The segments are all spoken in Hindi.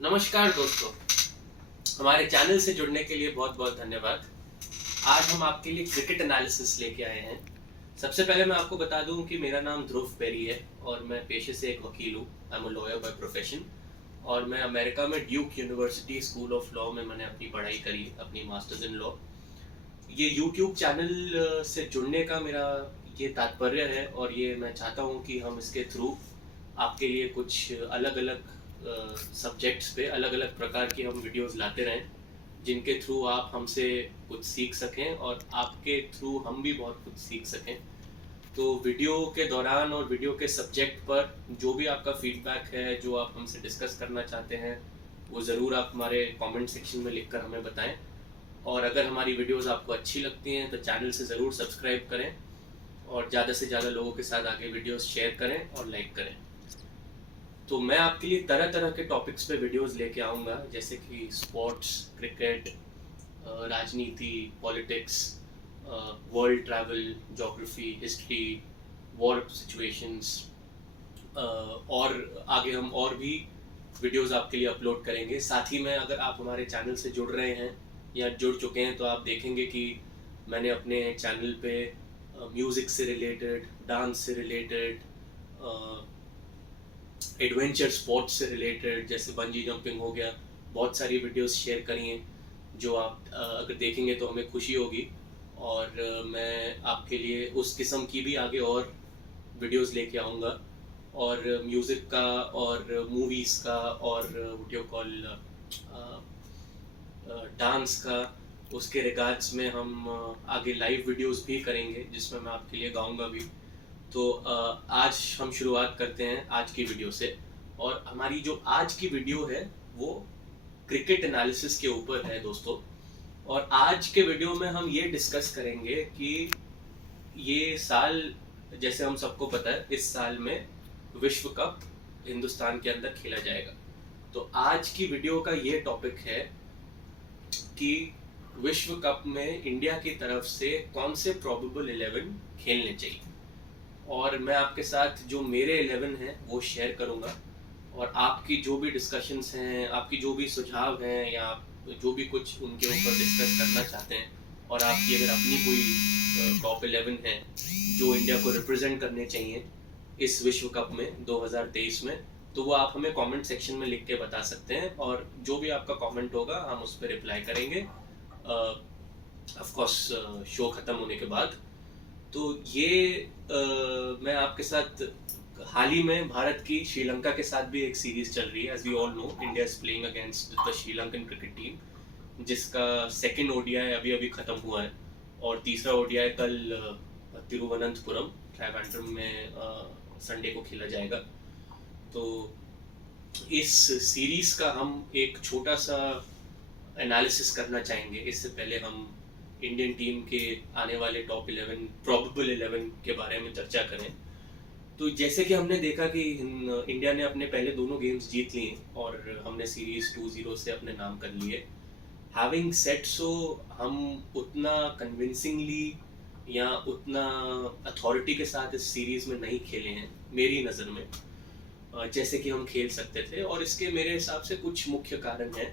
नमस्कार दोस्तों, हमारे चैनल से जुड़ने के लिए बहुत बहुत धन्यवाद। आज हम आपके लिए क्रिकेट एनालिसिस लेके आए हैं। सबसे पहले मैं आपको बता दूं कि मेरा नाम ध्रुव पेरी है और मैं पेशे से एक वकील हूँ। I am a lawyer by profession और मैं अमेरिका में Duke university school of law में मैंने अपनी पढ़ाई करी, अपनी मास्टर्स इन लॉ। ये यूट्यूब चैनल से जुड़ने का मेरा ये तात्पर्य है और ये मैं चाहता हूँ कि हम इसके थ्रू आपके लिए कुछ अलग अलग सब्जेक्ट्स पे अलग अलग प्रकार की हम वीडियोस लाते रहें, जिनके थ्रू आप हमसे कुछ सीख सकें और आपके थ्रू हम भी बहुत कुछ सीख सकें। तो वीडियो के दौरान और वीडियो के सब्जेक्ट पर जो भी आपका फीडबैक है, जो आप हमसे डिस्कस करना चाहते हैं, वो ज़रूर आप हमारे कमेंट सेक्शन में लिखकर हमें बताएं। और अगर हमारी वीडियोस आपको अच्छी लगती हैं तो चैनल से ज़रूर सब्सक्राइब करें और ज़्यादा से ज़्यादा लोगों के साथ आगे वीडियोस शेयर करें और लाइक करें। तो मैं आपके लिए तरह तरह के टॉपिक्स पे वीडियोस लेके आऊँगा, जैसे कि स्पोर्ट्स, क्रिकेट, राजनीति, politics, world travel, geography, history, war situations, और आगे हम और भी वीडियोस आपके लिए अपलोड करेंगे। साथ ही में अगर आप हमारे चैनल से जुड़ रहे हैं या जुड़ चुके हैं तो आप देखेंगे कि मैंने अपने चैनल पे म्यूज़िक से रिलेटेड, डांस से रिलेटेड, एडवेंचर स्पोर्ट्स से रिलेटेड जैसे बंजी जंपिंग हो गया, बहुत सारी वीडियोस शेयर करी हैं जो आप अगर देखेंगे तो हमें खुशी होगी। और मैं आपके लिए उस किस्म की भी आगे और वीडियोस लेके आऊँगा और म्यूज़िक का और मूवीज़ का और व्हाट कॉल डांस का, उसके रिगार्ड्स में हम आगे लाइव वीडियोस भी करेंगे जिसमें मैं आपके लिए गाऊंगा भी। तो आज हम शुरुआत करते हैं आज की वीडियो से। और हमारी जो आज की वीडियो है वो क्रिकेट एनालिसिस के ऊपर है दोस्तों। और आज के वीडियो में हम ये डिस्कस करेंगे कि ये साल, जैसे हम सबको पता है, इस साल में विश्व कप हिंदुस्तान के अंदर खेला जाएगा। तो आज की वीडियो का ये टॉपिक है कि विश्व कप में इंडिया की तरफ से कौन से प्रोबेबल 11 खेलने चाहिए। और मैं आपके साथ जो मेरे 11 हैं वो शेयर करूंगा और आपकी जो भी डिस्कशंस हैं, आपकी जो भी सुझाव हैं या आप जो भी कुछ उनके ऊपर डिस्कस करना चाहते हैं और आपकी अगर अपनी कोई टॉप 11 है जो इंडिया को रिप्रेजेंट करने चाहिए इस विश्व कप में 2023 में, तो वो आप हमें कमेंट सेक्शन में लिख के बता सकते हैं और जो भी आपका कमेंट होगा हम उस पर रिप्लाई करेंगे ऑफ कोर्स शो ख़त्म होने के बाद। तो ये मैं आपके साथ हाल ही में भारत की श्रीलंका के साथ भी एक सीरीज चल रही है। As we all know, India is playing against the Sri Lankan cricket team, जिसका सेकंड ओडीआई अभी अभी ख़त्म हुआ है और तीसरा ओडीआई कल तिरुवनंतपुरम ट्राइवेंड्रम में संडे को खेला जाएगा। तो इस सीरीज का हम एक छोटा सा एनालिसिस करना चाहेंगे। इससे पहले हम इंडियन टीम के आने वाले टॉप 11 प्रोबेबल 11 के बारे में चर्चा करें। तो जैसे कि हमने देखा कि इंडिया ने अपने पहले दोनों गेम्स जीत लिए और हमने सीरीज 2-0 से अपने नाम कर लिए। हैविंग सेड सो, हम उतना कन्विंसिंगली या उतना अथॉरिटी के साथ इस सीरीज में नहीं खेले हैं मेरी नज़र में, जैसे कि हम खेल सकते थे। और इसके मेरे हिसाब से कुछ मुख्य कारण हैं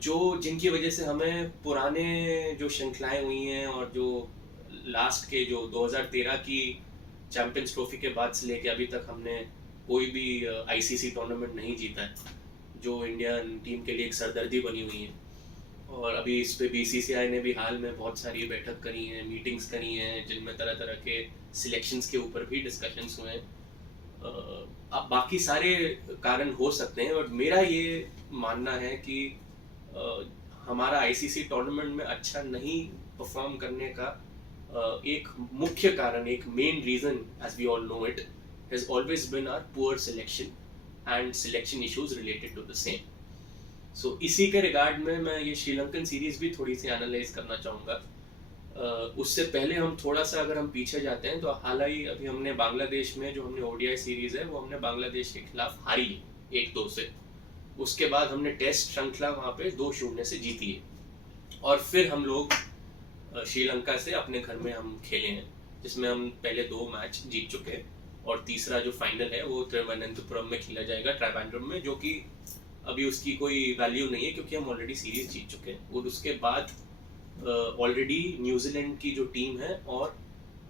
जो जिनकी वजह से हमें पुराने जो श्रृंखलाएं हुई हैं और जो लास्ट के जो 2013 की चैंपियंस ट्रॉफी के बाद से लेके अभी तक हमने कोई भी आईसीसी टूर्नामेंट नहीं जीता है, जो इंडियन टीम के लिए एक सरदर्दी बनी हुई है। और अभी इस पे बीसीसीआई ने भी हाल में बहुत सारी बैठक करी हैं, मीटिंग्स करी हैं, जिनमें तरह तरह के सिलेक्शंस के ऊपर भी डिस्कशंस हुए हैं। अब बाकी सारे कारण हो सकते हैं और मेरा ये मानना है कि हमारा आईसीसी टूर्नामेंट में अच्छा नहीं परफॉर्म करने का एक मुख्य कारण, एक main reason, as we all know it, has always been our poor selection and selection issues related to the same. So इसी के रिगार्ड में मैं ये श्रीलंकन सीरीज भी थोड़ी सी एनालाइज करना चाहूँगा। उससे पहले हम थोड़ा सा अगर हम पीछे जाते हैं तो हालांकि अभी हमने बांग्लादेश में जो हमने ओडीआई सीरीज है वो हमने बांग्लादेश के खिलाफ हारी है 1-2 से। उसके बाद हमने टेस्ट श्रृंखला वहाँ पे 2-0 से जीती है और फिर हम लोग श्रीलंका से अपने घर में हम खेले हैं, जिसमें हम पहले 2 मैच जीत चुके हैं और तीसरा जो फाइनल है वो तिरुवनंतपुरम में खेला जाएगा, ट्राइवेंड्रम में, जो कि अभी उसकी कोई वैल्यू नहीं है क्योंकि हम ऑलरेडी सीरीज जीत चुके हैं। और उसके बाद ऑलरेडी न्यूजीलैंड की जो टीम है और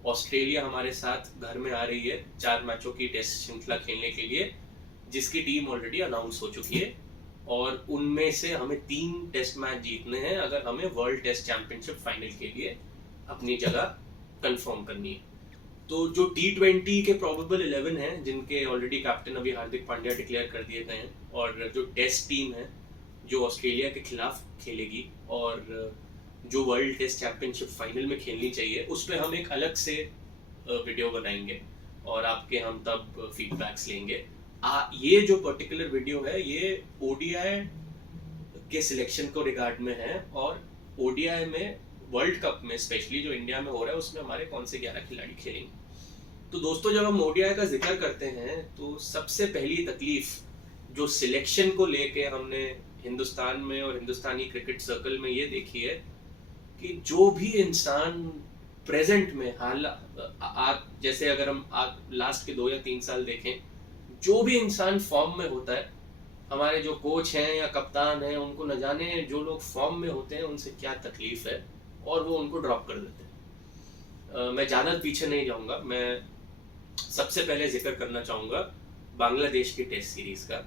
ऑस्ट्रेलिया हमारे साथ घर में आ रही है 4 मैचों की टेस्ट श्रृंखला खेलने के लिए, जिसकी टीम ऑलरेडी अनाउंस हो चुकी है। और उनमें से हमें 3 टेस्ट मैच जीतने हैं अगर हमें वर्ल्ड टेस्ट चैंपियनशिप फाइनल के लिए अपनी जगह कंफर्म करनी है। तो जो T20 के प्रोबेबल 11 हैं, जिनके ऑलरेडी कैप्टन अभी हार्दिक पांड्या डिक्लेयर कर दिए गए हैं, और जो टेस्ट टीम है जो ऑस्ट्रेलिया के खिलाफ खेलेगी और जो वर्ल्ड टेस्ट चैंपियनशिप फाइनल में खेलनी चाहिए, उस पर हम एक अलग से वीडियो बनाएंगे और आपके हम तब फीडबैक्स लेंगे। ये जो पर्टिकुलर वीडियो है ये ओडीआई के सिलेक्शन को रिगार्ड में है, और ओडीआई में वर्ल्ड कप में स्पेशली जो इंडिया में हो रहा है उसमें हमारे कौन से 11 खिलाड़ी खेलेंगे। तो दोस्तों, जब हम ओडीआई का जिक्र करते हैं तो सबसे पहली तकलीफ जो सिलेक्शन को लेके हमने हिंदुस्तान में और हिंदुस्तानी क्रिकेट सर्कल में ये देखी है कि जो भी इंसान प्रेजेंट में जैसे अगर हम लास्ट के 2 या 3 साल देखें, जो भी इंसान फॉर्म में होता है, हमारे जो कोच हैं या कप्तान हैं, उनको न जाने जो लोग फॉर्म में होते हैं उनसे क्या तकलीफ है और वो उनको ड्रॉप कर देते हैं। मैं ज़्यादा पीछे नहीं जाऊंगा, मैं सबसे पहले जिक्र करना चाहूँगा बांग्लादेश की टेस्ट सीरीज का।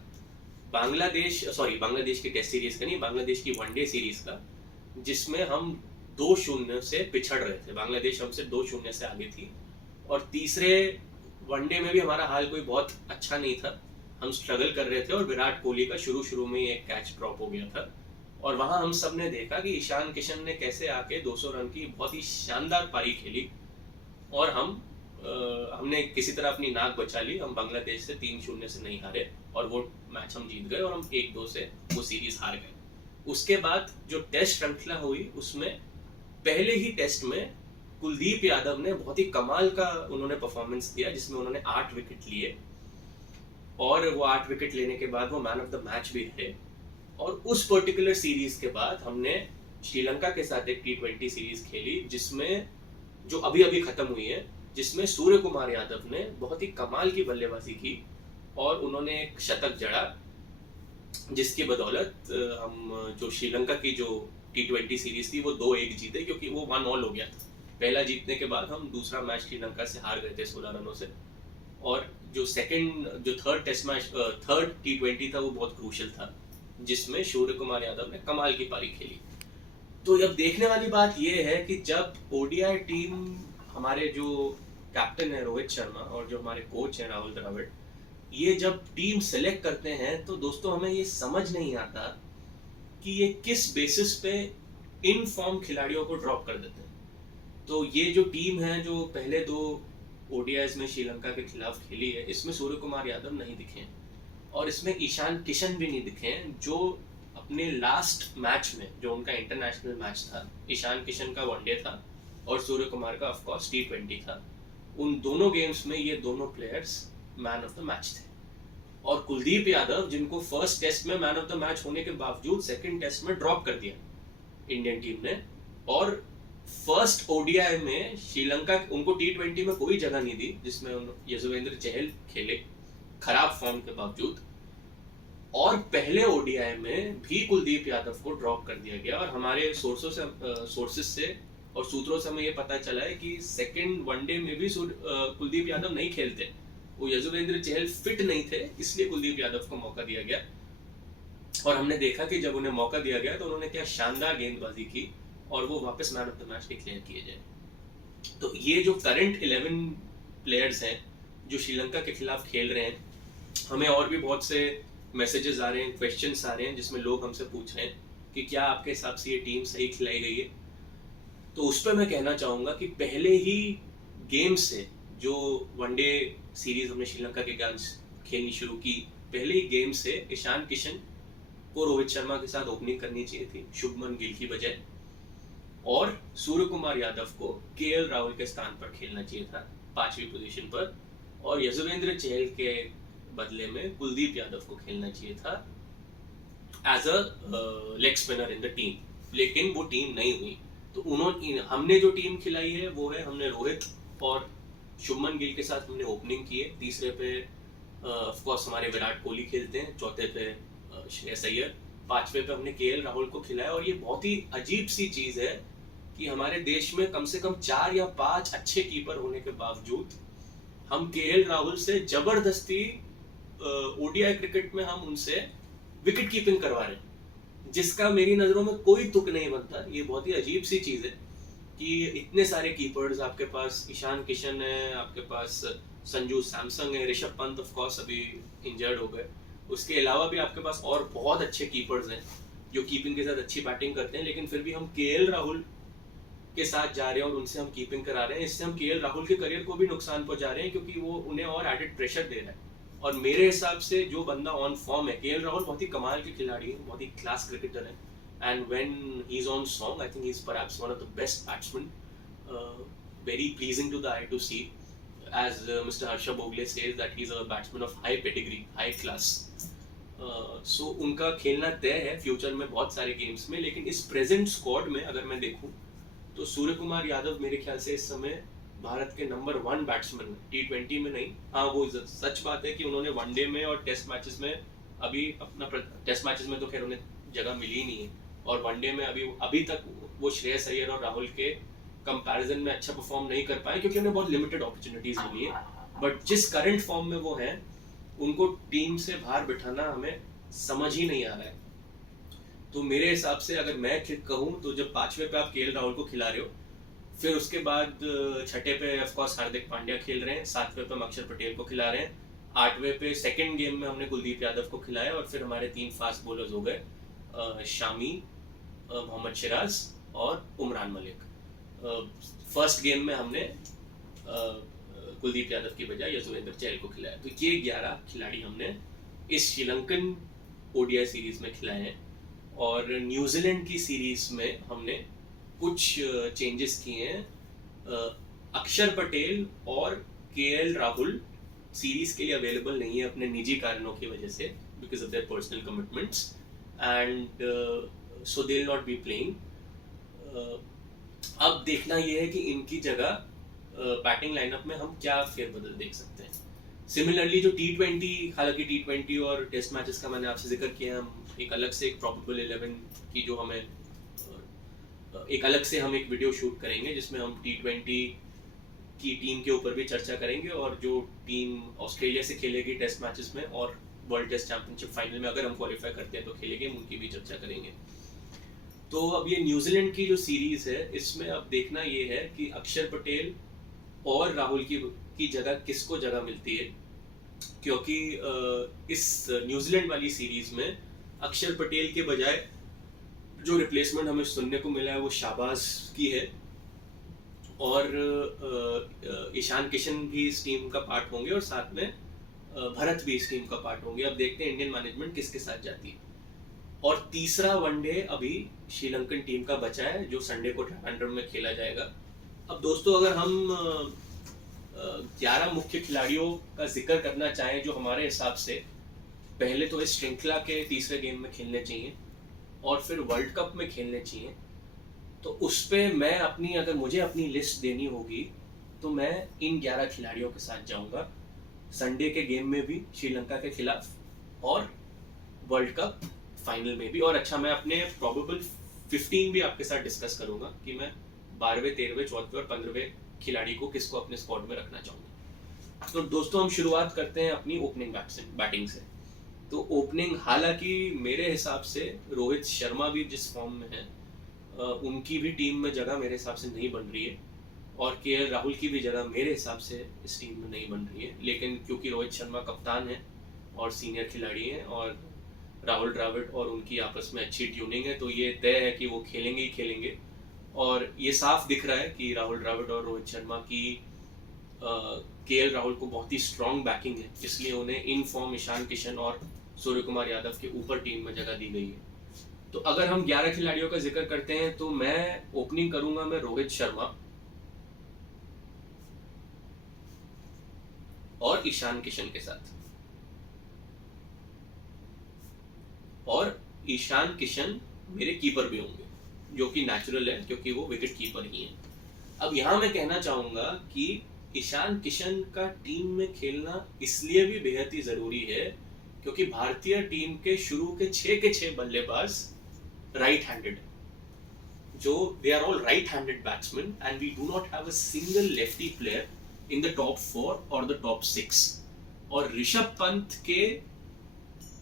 बांग्लादेश की टेस्ट सीरीज का नहीं, बांग्लादेश की वनडे सीरीज का, जिसमें हम 2-0 से पिछड़ रहे थे। बांग्लादेश हमसे 2-0 से आगे थी और तीसरे वनडे में भी हमारा हाल कोई बहुत अच्छा नहीं था, हम स्ट्रगल कर रहे थे और विराट कोहली का शुरू में ही एक कैच ड्रॉप हो गया था। और वहां हम सब ने देखा कि ईशान किशन ने कैसे आके 200 रन की बहुत ही शानदार पारी खेली और हमने किसी तरह अपनी नाक बचा ली। हम बांग्लादेश से 3-0 से नहीं हारे और वो मैच हम जीत गए और हम 1-2 से वो सीरीज हार गए। उसके बाद जो टेस्ट श्रृंखला हुई उसमें पहले ही टेस्ट में कुलदीप यादव ने बहुत ही कमाल का उन्होंने परफॉर्मेंस दिया, जिसमें उन्होंने 8 विकेट लिए और वो 8 विकेट लेने के बाद वो मैन ऑफ द मैच भी रहे। और उस पर्टिकुलर सीरीज के बाद हमने श्रीलंका के साथ एक T20 सीरीज खेली, जिसमें जो अभी अभी खत्म हुई है, जिसमें सूर्य कुमार यादव ने बहुत ही कमाल की बल्लेबाजी की और उन्होंने एक शतक जड़ा, जिसकी बदौलत हम जो श्रीलंका की जो T20 सीरीज थी वो 2-1 जीते, क्योंकि वो 1-1 हो गया था। पहला जीतने के बाद हम दूसरा मैच श्रीलंका से हार गए थे 16 रनों से। और जो थर्ड T20 था वो बहुत क्रूशियल था, जिसमें सूर्य कुमार यादव ने कमाल की पारी खेली। तो अब देखने वाली बात यह है कि जब ओडीआई टीम, हमारे जो कैप्टन है रोहित शर्मा और जो हमारे कोच हैं राहुल द्रविड़, ये जब टीम सेलेक्ट करते हैं तो दोस्तों हमें ये समझ नहीं आता कि ये किस बेसिस पे इन फॉर्म खिलाड़ियों को ड्रॉप कर देते हैं। तो ये जो टीम है जो पहले 2 ओडीआईज में श्रीलंका के खिलाफ खेली है, इसमें सूर्य कुमार यादव नहीं दिखे हैं और इसमें ईशान किशन भी नहीं दिखे हैं, जो अपने लास्ट मैच में जो उनका इंटरनेशनल मैच था, ईशान किशन का वनडे था और सूर्य कुमार का ऑफ कोर्स T20 था। उन दोनों गेम्स में ये दोनों players man of the match थे। और कुलदीप यादव, जिनको फर्स्ट टेस्ट में मैन ऑफ द मैच होने के बावजूद सेकंड टेस्ट में ड्रॉप कर दिया इंडियन टीम ने, और फर्स्ट ओडीआई में श्रीलंका उनको T20 में कोई जगह नहीं दी, जिसमें यजुवेंद्र चहल खेले खराब फॉर्म के बावजूद, और पहले ओडीआई में भी कुलदीप यादव को ड्रॉप कर दिया गया। और हमारे सोर्सेस से और सूत्रों से हमें ये पता चला है कि सेकंड वनडे में भी कुलदीप यादव नहीं खेलते, वो यजुवेंद्र चहल फिट नहीं थे, इसलिए कुलदीप यादव को मौका दिया गया। और हमने देखा कि जब उन्हें मौका दिया गया तो उन्होंने क्या शानदार गेंदबाजी की और वो वापस man of the match declare किए जाए। तो ये जो करंट 11 प्लेयर्स हैं जो श्रीलंका के खिलाफ खेल रहे हैं, हमें और भी बहुत से मैसेजेस आ रहे हैं, क्वेश्चंस आ रहे हैं, जिसमें लोग हमसे पूछ रहे हैं कि क्या आपके हिसाब से ये टीम सही खिलाई गई है। तो उस पर मैं कहना चाहूँगा कि पहले ही गेम से, जो वनडे सीरीज हमने श्रीलंका के अगेंस्ट खेलनी शुरू की, पहले ही गेम से ईशान किशन को रोहित शर्मा के साथ ओपनिंग करनी चाहिए थी शुभमन गिल की बजाय, और सूर्य कुमार यादव को केएल राहुल के स्थान पर खेलना चाहिए था 5वीं पोजीशन पर, और यजुवेंद्र चहल के बदले में कुलदीप यादव को खेलना चाहिए था as a leg spinner in the team. लेकिन वो टीम नहीं हुई। तो हमने जो टीम खिलाई है वो है, हमने रोहित और शुभमन गिल के साथ हमने ओपनिंग की है। तीसरे पे ऑफ कोर्स हमारे विराट कोहली खेलते हैं, चौथे पे श्रेयस अय्यर, 5वें पे हमने केएल राहुल को खिलाया। और ये बहुत ही अजीब सी चीज है कि हमारे देश में कम से कम 4 या 5 अच्छे कीपर होने के बावजूद हम केएल राहुल से जबरदस्ती ओडीआई क्रिकेट में हम उनसे विकेट कीपिंग करवा रहे हैं, जिसका मेरी नजरों में कोई तुक नहीं बनता। ये बहुत ही अजीब सी चीज है कि इतने सारे कीपर्स आपके पास, ईशान किशन है, आपके पास संजू सैमसंग है, ऋषभ पंत ऑफ कोर्स अभी इंजर्ड हो गए, उसके अलावा भी आपके पास और बहुत अच्छे कीपर्स हैं जो कीपिंग के साथ अच्छी बैटिंग करते हैं, लेकिन फिर भी हम केएल राहुल के साथ जा रहे हैं और उनसे हम कीपिंग करा रहे हैं। इससे हम केएल राहुल के करियर को भी नुकसान पहुंचा रहे हैं, क्योंकि वो उन्हें और एडेड प्रेशर दे रहा है। और मेरे हिसाब से जो बंदा ऑन फॉर्म है, केएल राहुल बहुत ही कमाल के खिलाड़ी हैं, बहुत ही क्लास क्रिकेटर है, and when he is on song I think he is perhaps one of the best batsman, very pleasing to the eye to see, as Mr. Harsha Bogle says that he's a batsman of high pedigree, high class. So उनका खेलना तय है फ्यूचर में बहुत सारे गेम्स में, लेकिन इस प्रेजेंट स्क्वाड में अगर मैं देखूं तो सूर्य कुमार यादव मेरे ख्याल से इस समय भारत के नंबर 1 बैट्समैन है, T20 में नहीं। हाँ, वो सच बात है कि उन्होंने वनडे में और टेस्ट मैचेस में अभी अपना, टेस्ट मैचेस में तो खैर उन्हें जगह मिली ही नहीं है, और वनडे में अभी तक वो श्रेयस अय्यर और राहुल के कंपैरिजन में अच्छा परफॉर्म नहीं कर पाए, क्योंकि उन्हें बहुत लिमिटेड अपॉर्चुनिटीज मिली है। बट जिस करंट फॉर्म में वो हैं, उनको टीम से बाहर बिठाना हमें समझ ही नहीं आ रहा है। तो मेरे हिसाब से अगर मैं कहूँ तो जब 5वें पे आप केएल राहुल को खिला रहे हो, फिर उसके बाद 6ठे पे ऑफ कोर्स हार्दिक पांड्या खेल रहे हैं, 7वें पे हम अक्षर पटेल को खिला रहे हैं, 8वें पे सेकंड गेम में हमने कुलदीप यादव को खिलाया, और फिर हमारे 3 फास्ट बॉलर्स हो गए, शामी, मोहम्मद सिराज और उमरान मलिक। फर्स्ट गेम में हमने कुलदीप यादव की बजाय यजुवेंद्र चहल को खिलाया। तो ये 11 खिलाड़ी हमने इस श्रीलंकन ओडीआई सीरीज में खिलाए हैं। और न्यूजीलैंड की सीरीज में हमने कुछ चेंजेस किए हैं। अक्षर पटेल और केएल राहुल सीरीज के लिए अवेलेबल नहीं है अपने निजी कारणों की वजह से, because of their personal commitments, and so they will not be playing. अब देखना यह है कि इनकी जगह बैटिंग लाइनअप में हम क्या फेरबदल देख सकते हैं। सिमिलरली जो T20, हालांकि T20 और टेस्ट मैचेस का मैंने आपसे जिक्र किया, हम एक अलग से एक प्रोबेबल 11 की जो हमें एक अलग से हम एक वीडियो शूट करेंगे, जिसमें हम T20 की टीम के ऊपर भी चर्चा करेंगे, और जो टीम ऑस्ट्रेलिया से खेलेगी टेस्ट मैचेस में और वर्ल्ड टेस्ट चैंपियनशिप फाइनल में अगर हम क्वालिफाई करते हैं तो खेलेंगे, उनकी भी चर्चा करेंगे। तो अब ये न्यूजीलैंड की जो सीरीज है, इसमें अब देखना ये है कि अक्षर पटेल और राहुल की जगह किसको जगह मिलती है, क्योंकि इस न्यूजीलैंड वाली सीरीज में अक्षर पटेल के बजाय जो रिप्लेसमेंट हमें सुनने को मिला है वो शाहबाज की है, और ईशान किशन भी इस टीम का पार्ट होंगे, और साथ में भरत भी इस टीम का पार्ट होंगे। अब देखते हैं इंडियन मैनेजमेंट किसके साथ जाती है। और तीसरा वनडे अभी श्रीलंकन टीम का बचा है, जो संडे को ट्रिवेंड्रम में खेला जाएगा। अब दोस्तों, अगर हम 11 मुख्य खिलाड़ियों का जिक्र करना चाहें जो हमारे हिसाब से पहले तो इस श्रृंखला के तीसरे गेम में खेलने चाहिए और फिर वर्ल्ड कप में खेलने चाहिए, तो उस पे मैं अगर मुझे अपनी लिस्ट देनी होगी तो मैं इन 11 खिलाड़ियों के साथ जाऊंगा, संडे के गेम में भी श्रीलंका के खिलाफ और वर्ल्ड कप फाइनल में भी। और अच्छा, मैं अपने प्रोबेबल 15 भी आपके साथ डिस्कस करूंगा कि मैं 12वें, 13वें, 14वें और 15वें खिलाड़ी को किसको अपने स्क्वाड में रखना चाहूंगा। तो दोस्तों, हम शुरुआत करते हैं अपनी ओपनिंग बैटिंग से। तो ओपनिंग, हालांकि मेरे हिसाब से रोहित शर्मा भी जिस फॉर्म में है, उनकी भी टीम में जगह मेरे हिसाब से नहीं बन रही है, और केएल राहुल की भी जगह मेरे हिसाब से इस टीम में नहीं बन रही है। लेकिन क्योंकि रोहित शर्मा कप्तान है और सीनियर खिलाड़ी हैं, और राहुल द्रविड़ और उनकी आपस में अच्छी ट्यूनिंग है, तो ये तय है कि वो खेलेंगे ही खेलेंगे। और ये साफ दिख रहा है कि राहुल द्रविड़ और रोहित शर्मा की केएल राहुल को बहुत ही स्ट्रॉन्ग बैकिंग है, इसलिए उन्हें इन फॉर्म ईशान किशन और सूर्य कुमार यादव के ऊपर टीम में जगह दी गई है। तो अगर हम 11 खिलाड़ियों का जिक्र करते हैं तो मैं ओपनिंग करूंगा मैं रोहित शर्मा और ईशान किशन के साथ। और ईशान किशन मेरे कीपर भी होंगे, जो कि नेचुरल है क्योंकि वो विकेट कीपर ही हैं। अब यहाँ मैं कहना चाहूंगा कि ईशान किशन का टीम में खेलना इसलिए भी बेहद ही जरूरी है क्योंकि भारतीय टीम के शुरू के 6 बल्लेबाज राइट हैंडेड, जो they are all right handed batsman and we do not have a single lefty player in the top 4 और द टॉप 6। और ऋषभ पंत के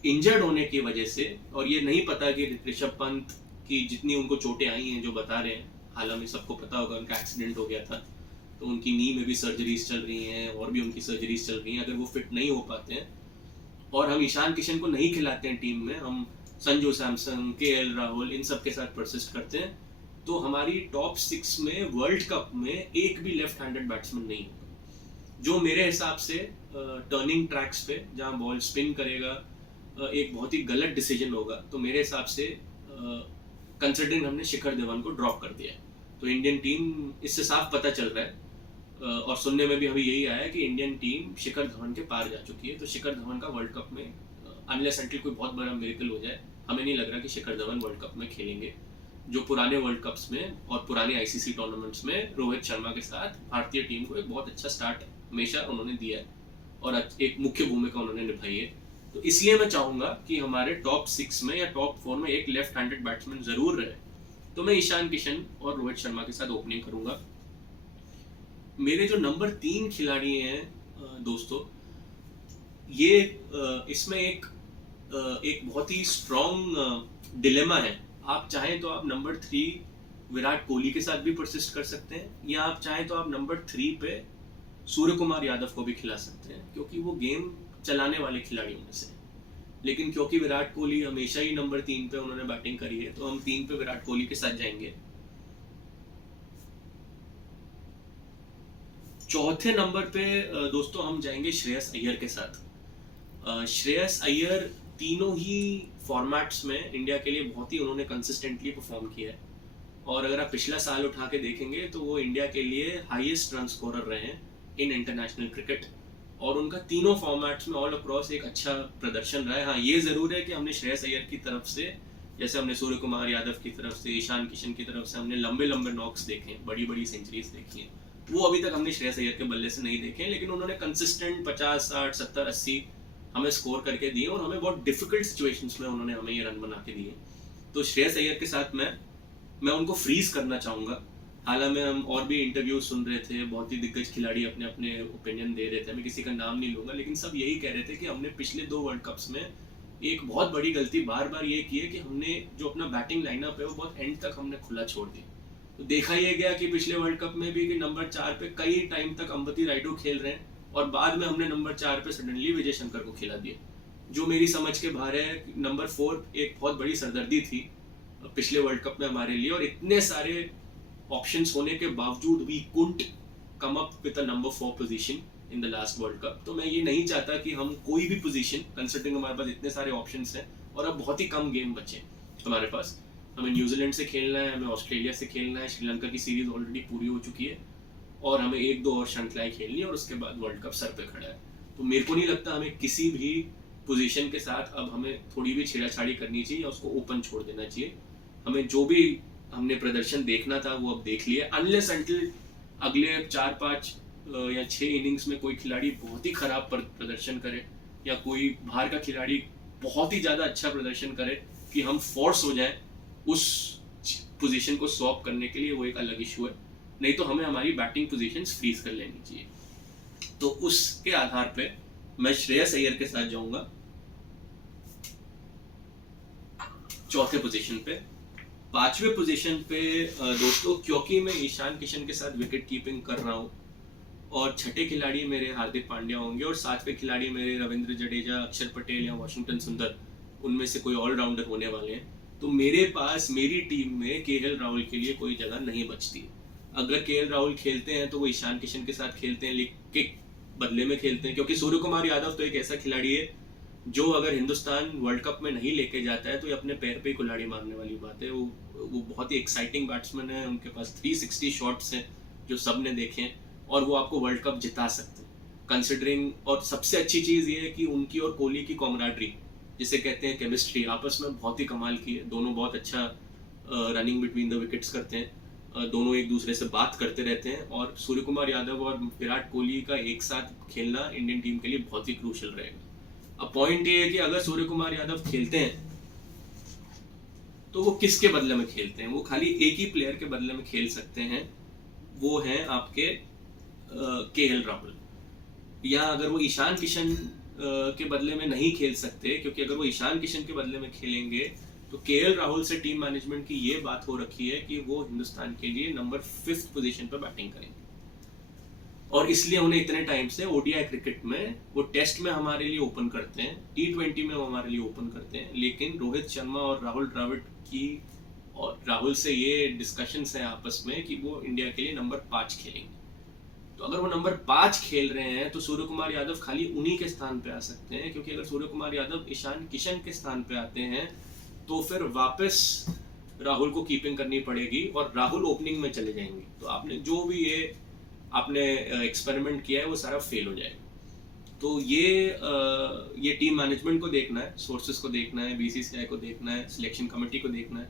इंजर्ड होने की वजह से, और ये नहीं पता कि ऋषभ पंत की जितनी उनको चोटें आई हैं जो बता रहे हैं, हालांकि सबको पता होगा उनका एक्सीडेंट हो गया था, तो उनकी नी में भी सर्जरीज चल रही हैं और भी उनकी सर्जरीज चल रही हैं। अगर वो फिट नहीं हो पाते हैं और हम ईशान किशन को नहीं खिलाते हैं टीम में, हम संजू सैमसन, केएल राहुल इन सब के साथ परसिस्ट करते हैं, तो हमारी टॉप 6 में वर्ल्ड कप में एक भी लेफ्ट हैंडेड बैट्समैन नहीं होगा, जो मेरे हिसाब से टर्निंग ट्रैक्स पे जहाँ बॉल स्पिन करेगा एक बहुत ही गलत डिसीजन होगा। तो मेरे हिसाब से कंसिडरिंग हमने शिखर धवन को ड्रॉप कर दिया है, तो इंडियन टीम, इससे साफ पता चल रहा है और सुनने में भी हमें यही आया कि इंडियन टीम शिखर धवन के पार जा चुकी है। तो शिखर धवन का वर्ल्ड कप में अनलेस अनटिल कोई बहुत बड़ा मिरेकल हो जाए, हमें नहीं लग रहा कि शिखर धवन वर्ल्ड कप में खेलेंगे। जो पुराने वर्ल्ड कप्स में और पुराने आईसीसी टूर्नामेंट्स में रोहित शर्मा के साथ भारतीय टीम को एक बहुत अच्छा स्टार्ट हमेशा उन्होंने दिया है और एक मुख्य भूमिका उन्होंने निभाई है। तो इसलिए मैं चाहूंगा कि हमारे टॉप 6 में या टॉप 4 में एक लेफ्ट हैंडेड बैट्समैन जरूर रहे। तो मैं ईशान किशन और रोहित शर्मा के साथ ओपनिंग करूंगा। मेरे जो नंबर 3 खिलाड़ी हैं दोस्तों, ये इसमें एक बहुत ही स्ट्रॉन्ग डिलेमा है। आप चाहें तो आप नंबर 3 विराट कोहली के साथ भी परसिस्ट कर सकते हैं, या आप चाहें तो आप नंबर 3 पे सूर्य कुमार यादव को भी खिला सकते हैं, क्योंकि वो गेम चलाने वाले खिलाड़ियों में से। लेकिन क्योंकि विराट कोहली हमेशा ही नंबर 3 पे उन्होंने बैटिंग करी है, तो हम 3 पे विराट कोहली के साथ जाएंगे। चौथे नंबर पे दोस्तों हम जाएंगे श्रेयस अय्यर के साथ। श्रेयस अय्यर तीनों ही फॉर्मेट्स में इंडिया के लिए बहुत ही उन्होंने कंसिस्टेंटली परफॉर्म किया है, और अगर आप पिछला साल उठा के देखेंगे तो वो इंडिया के लिए हाईएस्ट रन स्कोरर रहे हैं इन इंटरनेशनल क्रिकेट, और उनका तीनों फॉर्मेट्स में ऑल अक्रॉस एक अच्छा प्रदर्शन रहा है। हाँ, ये जरूर है कि हमने श्रेयस अय्यर की तरफ से, जैसे हमने सूर्य कुमार यादव की तरफ से, ईशान किशन की तरफ से हमने लंबे लंबे नॉक्स देखे, बड़ी बड़ी सेंचुरीज देखी हैं, वो अभी तक हमने श्रेयस अय्यर के बल्ले से नहीं देखे, लेकिन उन्होंने कंसिस्टेंट 50, 60, 70, 80 हमें स्कोर करके दिए, और हमें बहुत डिफिकल्ट सिचुएशंस में उन्होंने हमें ये रन बना के दिए। तो श्रेयस अय्यर के साथ मैं उनको फ्रीज करना चाहूँगा। हालांकि हम और भी इंटरव्यू सुन रहे थे, बहुत ही दिग्गज खिलाड़ी अपने अपने ओपिनियन दे रहे थे, मैं किसी का नाम नहीं लूँगा, लेकिन सब यही कह रहे थे कि हमने पिछले 2 वर्ल्ड कप्स में एक बहुत बड़ी गलती बार बार ये की है कि हमने जो अपना बैटिंग लाइनअप है वो बहुत एंड तक हमने खुला छोड़ दिया। तो देखा ये गया कि पिछले वर्ल्ड कप में भी कि नंबर 4 पे कई टाइम तक अंबती रायडू खेल रहे हैं, और बाद में हमने नंबर 4 पे सडनली विजय शंकर को खिला दिया, जो मेरी समझ के बाहर है। नंबर 4 एक बहुत बड़ी सरदर्दी थी पिछले वर्ल्ड कप में हमारे लिए, और इतने सारे ऑप्शंस होने के बावजूद we couldn't come up with a number 4 position in the last world cup. तो मैं ये नहीं चाहता कि हम कोई भी पोजीशन, कंसिडरिंग हमारे पास इतने सारे ऑप्शंस हैं और अब बहुत ही कम गेम बचे हमारे पास, हमें न्यूजीलैंड से खेलना है, हमें ऑस्ट्रेलिया से खेलना है, श्रीलंका की सीरीज ऑलरेडी पूरी हो चुकी है, और हमें 1-2 और श्रृंखलाएं खेलनी है, और उसके बाद वर्ल्ड कप सर पे खड़ा है। तो मेरे को नहीं लगता हमें किसी भी पोजीशन के साथ अब हमें थोड़ी भी छेड़ाछाड़ी करनी चाहिए या उसको ओपन छोड़ देना चाहिए। हमें जो भी हमने प्रदर्शन देखना था वो अब देख लिया, अनलेस अनटिल अगले 4-5 या 6 इनिंग्स में कोई खिलाड़ी बहुत ही खराब प्रदर्शन करे, या कोई बाहर का खिलाड़ी बहुत ही ज़्यादा अच्छा प्रदर्शन करे कि हम फोर्स हो जाए उस पोजीशन को स्वैप करने के लिए, वो एक अलग इशू है। नहीं तो हमें हमारी बैटिंग पोजीशंस फ्रीज कर लेनी चाहिए। तो उसके आधार पे मैं श्रेयस अय्यर के साथ जाऊंगा चौथे पोजीशन पे। 5वें पोजीशन पे दोस्तों, क्योंकि मैं ईशान किशन के साथ विकेट कीपिंग कर रहा हूँ, और छठे खिलाड़ी मेरे हार्दिक पांड्या होंगे, और 7वें खिलाड़ी मेरे रविंद्र जडेजा, अक्षर पटेल या वाशिंगटन सुंदर, उनमें से कोई ऑलराउंडर होने वाले हैं। तो मेरे पास मेरी टीम में केएल राहुल के लिए कोई जगह नहीं बचती। अगर केएल राहुल खेलते हैं तो वो ईशान किशन के साथ खेलते हैं, लेकिन बदले में खेलते हैं, क्योंकि सूर्य कुमार यादव तो एक ऐसा खिलाड़ी है जो अगर हिंदुस्तान वर्ल्ड कप में नहीं लेके जाता है तो ये अपने पैर पे ही कुल्हाड़ी मारने वाली बात है। वो बहुत ही एक्साइटिंग बैट्समैन है, उनके पास 360 शॉट्स हैं जो सब ने देखे हैं, और वो आपको वर्ल्ड कप जिता सकते हैं कंसिडरिंग। और सबसे अच्छी चीज़ ये है कि उनकी और कोहली की कॉमराडरी, जिसे कहते हैं केमिस्ट्री, आपस में बहुत ही कमाल की है। दोनों बहुत अच्छा रनिंग बिटवीन द विकेट्स करते हैं, दोनों एक दूसरे से बात करते रहते हैं, और सूर्य कुमार यादव और विराट कोहली का एक साथ खेलना इंडियन टीम के लिए बहुत ही क्रूशियल रहेगा। अब पॉइंट ये है कि अगर सूर्य कुमार यादव खेलते हैं तो वो किसके बदले में खेलते हैं? वो खाली एक ही प्लेयर के बदले में खेल सकते हैं, वो हैं आपके केएल राहुल। या अगर वो ईशान किशन के बदले में नहीं खेल सकते, क्योंकि अगर वो ईशान किशन के बदले में खेलेंगे तो केएल राहुल से टीम मैनेजमेंट की ये बात हो रखी है कि वो हिंदुस्तान के लिए नंबर 5 पोजीशन पर बैटिंग करेंगे, और इसलिए उन्हें इतने टाइम से ओडीआई क्रिकेट में वो टेस्ट में हमारे लिए ओपन करते हैं, T20 में वो हमारे लिए ओपन करते हैं। लेकिन रोहित शर्मा और राहुल द्रविड़ की और राहुल से ये डिस्कशंस हैं आपस में कि वो इंडिया के लिए नंबर 5 खेलेंगे। तो अगर वो नंबर 5 खेल रहे हैं तो सूर्य कुमार यादव खाली उन्हीं के स्थान पे आ सकते हैं, क्योंकि अगर सूर्य कुमार यादव ईशान किशन के स्थान पे आते हैं तो फिर वापस राहुल को कीपिंग करनी पड़ेगी और राहुल ओपनिंग में चले जाएंगे। तो आपने जो भी ये आपने एक्सपेरिमेंट किया है वो सारा फेल हो जाएगा। तो ये टीम मैनेजमेंट को देखना है, सोर्सेस को देखना है, बीसीसीआई को देखना है, सिलेक्शन कमेटी को देखना है।